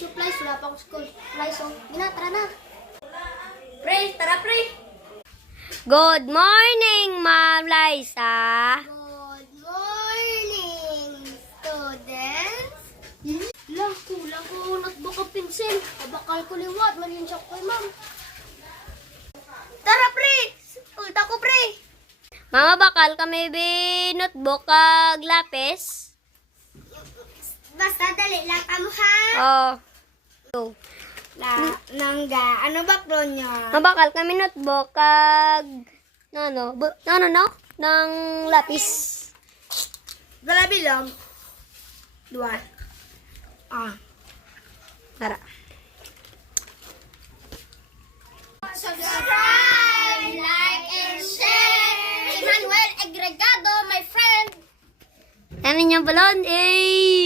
supplies. Wala pa akong school supplies. So, gina, tara na. Pre, tara pre. Good morning, Ma'am Liza. Good morning, students. Lang, kulang ko notebook at pencil. Abakal ko liwat. Maliin siya ko, ma'am. Tara pre. Ulta ko pre. Mama, bakal kami notebook kag lapis. Basta dali lang kamo, ha? Oh. Nangga, ano ba pro niya? Mabakal kami notebook kag no, ng lapis. Galabi lang. Dua. Tara. Subscribe, like, and share. Emmanuel Egregado, my friend. Ano yung balon? Eh!